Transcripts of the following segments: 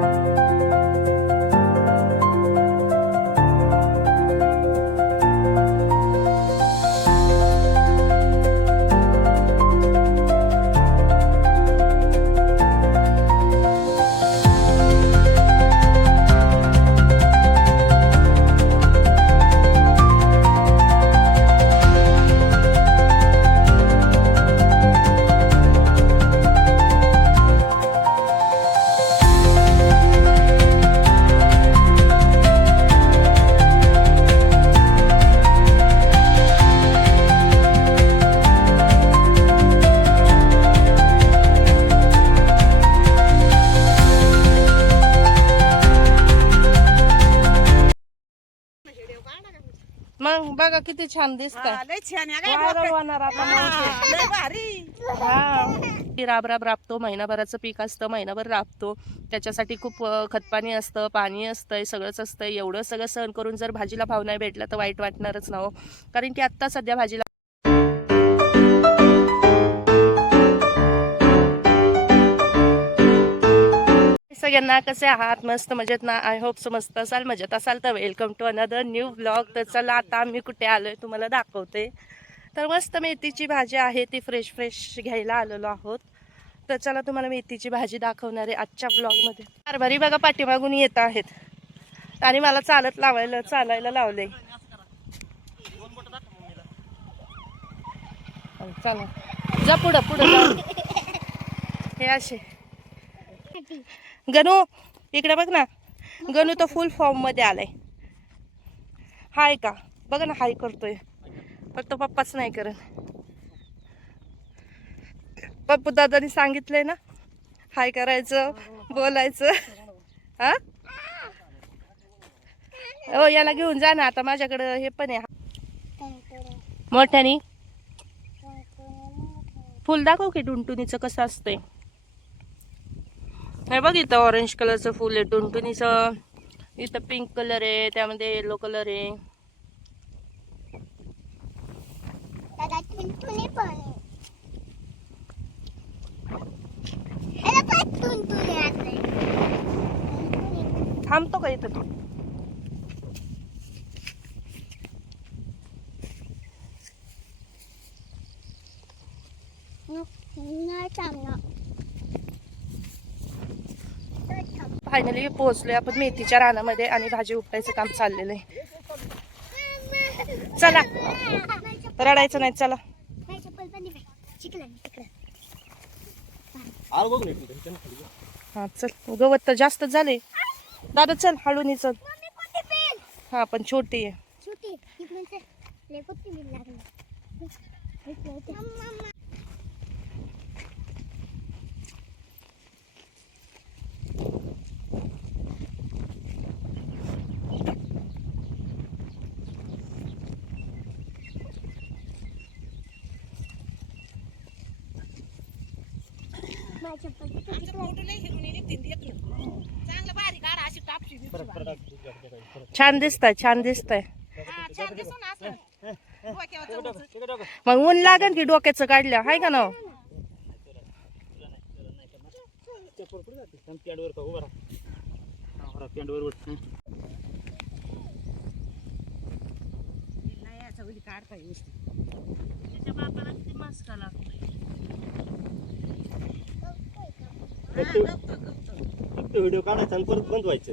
Música मग बघा किती छान दिसत हा, लय छान आहे काय डोकं- आता हा, लय भारी. हा. राब राब राबतो. महिनाभराचं पीक असतं महिनाभर राबतो. त्याच्यासाठी खूप अ, खतपाणी असतं पाणी असतं सगळंच असतं एवढं सगळं सहन करून जर भाजीला भाव नाही भेटला तर वाईट वाटणारच ना हो. कारण की आत्ता सध्या भाजीला सगळ्यांना कसे आहात? मस्त मजेत ना? आय होप सो मस्त असाल मजेत असाल तर welcome to another new blog तर चला आता आम्ही कुठे आलोय तुम्हाला दाखवते. तर मस्त मेथीची भाजी आहे ती फ्रेश फ्रेश घ्यायला आलेलो आहोत. तर चला तुम्हाला मेथीची भाजी दाखवणार आहे आजच्या ब्लॉगमध्ये कारभारी बघा पाठीमागून येत आहेत. आणि मला चालत लावायला चालायला लावले चला. जा पुढं पुढं. हे असे. गणू इकडे बघ ना. गणू तर फुल फॉर्ममध्ये आलाय. हाय का? बघ ना हाय करतोय. फक्त पप्पाच नाही करत. पप्पू दादानी सांगितलंय ना? हाय करायचं बोलायचं. हा? हो याला घेऊन जा ना. आता माझ्याकडं हे पण आहे. मोठ्यानी. फुल दाखव की टुनटुनीचं कसं असतंय. हे बघ इथं ऑरेंज कलरचं फुल आहे टुनटुनीचं. इथं पिंक कलर आहे त्यामध्ये येलो कलर आहे. थांबतो का इथं तू न- नाही थांबणार. तर थांब. फायनली पोहोचलोय आपण मेथीच्या रानामध्ये आणि भाजी उपटायचं काम चाललेलं आहे. चला. रडायचं नाही चला. हा चल. गवत तर जास्त झाले. दादा चल हळूनी चल? हा पण छोटी आहे छोटी इकडून चल. लय कोणती पेन लागली. इकडे होते. मम्मा. माझ्या चप्पल तिथं चिखलात. चांगलं भारी काढा अशी टापशी बिपशी छान दिसतंय छान दिसतंय. हा, छान दिसून असं. डोक्यावर चढवून. मग ऊन लागेल की डोक्याचं काढलं हाय का ना नाही, असं होईल काढता येईल. फक्त व्हिडिओ काढायचा आणि परत बंद व्हायचं.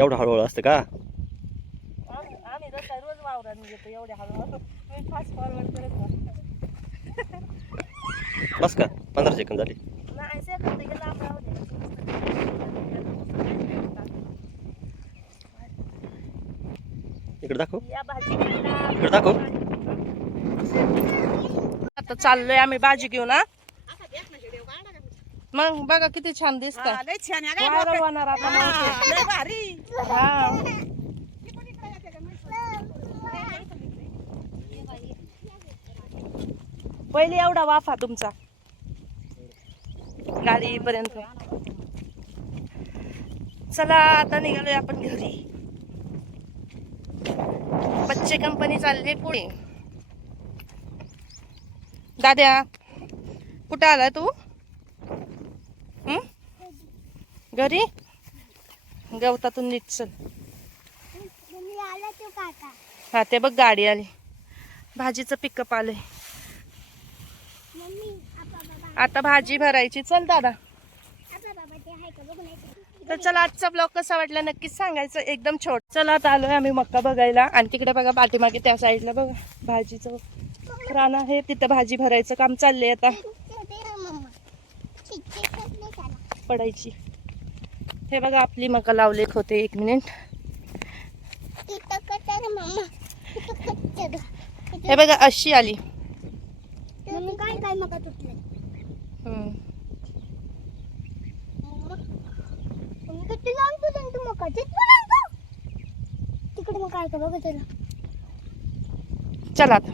एवढं हळूहळू असतं का? आम्ही जसं रोज वावरात एवढ्या हळूहळू. मी फास्ट फॉरवर्ड करत राहते. बस का? पंधरा सेकंद झाली. नाही राहू दे. इकडे दाखव. या. इकडे दाखव. आता चाललोय आम्ही भाजी घेऊन हा असा देख ना व्हिडिओ काढा ना. मग बघा किती छान दिसत हा, लय छान आहे. काय व्हायरल डोक्यात- होणार आता मावशी. हा, लय भारी. हा इकडून इकडे येते का माहिती? पहिले एवढा वाफा तुमचा गाडी पर्यंत चला आता निघालोय आपण घरी बच्चे कंपनी चालली पुढे दाद्या कुठं आलाय तू हं? घरी? गवतातून काका. हा ते बघ गाडी आली. भाजीचं पिकअप आलंय. आता भाजी भरायची. चल दादा. तर चला आजचा ब्लॉग कसा वाटला नक्कीच सांगायचं. एकदम छोट. चला आता आलोय आम्ही मक्का बघायला. आणि तिकडे बघा पाठीमागे त्या साईडला बघा. भाजीचं रान आहे तिथं भाजी भरायचं काम चाललंय आता. पडायची. हे बघा आपली मका लावले होते एक मिनिट हे बघा अशी आली. काय काय मका तुटले? किती लांब तुझं तू मका? तिकडे मग काय का? बघा त्याला चला आता.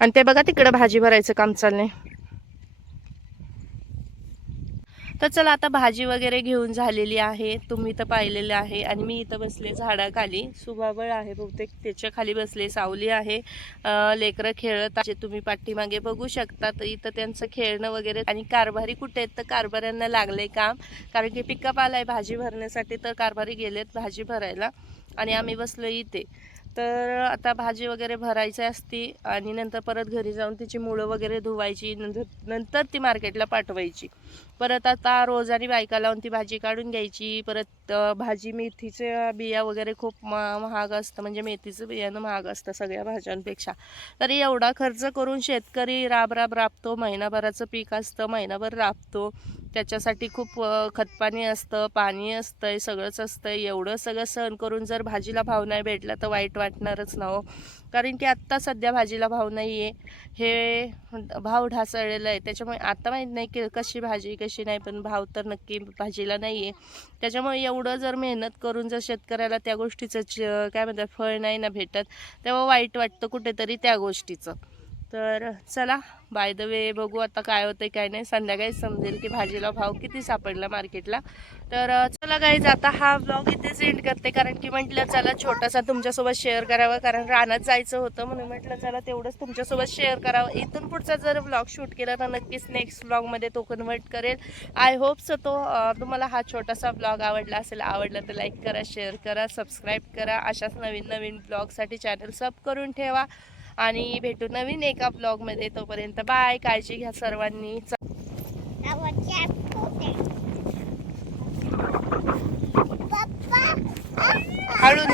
आणि ते बघा तिकडे भाजी भरायचं काम चाललंय. तर चला आता भाजी वगैरे घेऊन झालेली आहे. तुम्ही तर पाहिलेलं आहे आणि मी इथं बसले झाडाखाली. सुबाबळ आहे बहुतेक त्याच्याखाली बसले सावली आहे. लेकरं खेळत आहे तुम्ही पाठीमागे बघू शकता. तर इथं त्यांचं खेळणं वगैरे. आणि कारभारी कुठे आहेत? तर कारभाऱ्यांना लागलंय काम. कारण की पिकअप आलाय भाजी भरण्यासाठी तर कारभारी गेलेत भाजी भरायला. आणि आम्ही बसलो इथे. तर आता भाजी वगैरे भरायची असती आणि नंतर परत घरी जाऊन तिची मुळं वगैरे धुवायची नंतर नंतर ती मार्केटला पाठवायची. परत आता रोज आणि बायका लावून ती भाजी काढून घ्यायची. परत भाजी मेथीच्या बिया वगैरे खूप महाग असतं. म्हणजे मेथीचं बियाणं महाग असतं सगळ्या भाज्यांपेक्षा. तरी एवढा खर्च करून शेतकरी राब राब राबतो. महिनाभराचं पीक असतं महिनाभर राबतो. त्याच्यासाठी खूप खतपाणी असतं पाणी असतंय सगळंच असतं एवढं सगळं सहन करून जर भाजीला भाव नाही भेटला तर वाईट वाटणारच ना हो. कारण की आत्ता सध्या भाजीला भाव नाही आहे हे भाव ढासळलेला आहे. त्याच्यामुळे आता माहीत नाही की कशी भाजी कशी नाही पण भाव तर नक्की भाजीला नाही आहे त्याच्यामुळे एवढं जर मेहनत करून जर शेतकऱ्याला त्या गोष्टीचं काय म्हणतात फळ नाही ना भेटत तेव्हा वाईट वाटतं कुठेतरी त्या गोष्टीचं. तर चला बाय द वे बघू आता काय होतंय काय नाही. संध्याकाळी समजेल की भाजीला भाव किती सापडला मार्केटला तर चला गाईज आता हा ब्लॉग इथेच एंड करते. कारण की म्हटलं चला छोटासा तुमच्यासोबत शेअर करावा. कारण रानात जायचं होतं म्हणून म्हटलं चला तेवढंच तुमच्यासोबत शेअर करावं. इथून पुढचा जर ब्लॉग शूट केला तर नक्कीच नेक्स्ट ब्लॉगमध्ये तो कन्वर्ट करेल. आय होप सो तो तुम्हाला हा छोटासा ब्लॉग आवडला असेल आवडला तर लाईक करा शेअर करा सबस्क्राईब करा. अशाच नवीन नवीन ब्लॉगसाठी चॅनल सब करून ठेवा. आणि भेटू नवीन एका ब्लॉगमध्ये तोपर्यंत बाय काळजी घ्या सर्वांनी. हळू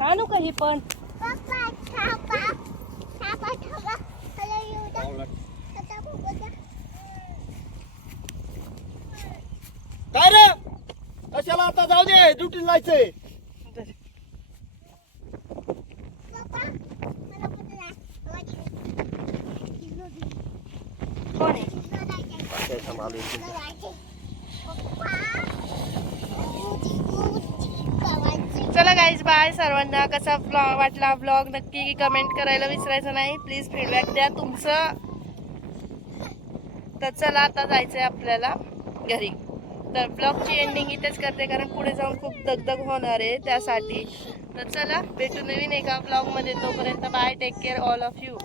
आणू का ही पण? काय रे? आता जाऊ दे ड्युटी जायचंय. चला गाईज बाय सर्वांना कसा ब्लॉग वाटला ब्लॉग नक्की कमेंट करायला विसरायचं नाही. प्लीज फीडबॅक द्या तुमचं. तर चला आता जायचंय आपल्याला घरी. तर ब्लॉगची एंडिंग इथेच करते कारण पुढे जाऊन खूप दगदग होणार आहे त्यासाठी. तर चला भेटू नवीन एका ब्लॉगमध्ये तोपर्यंत bye take care all of you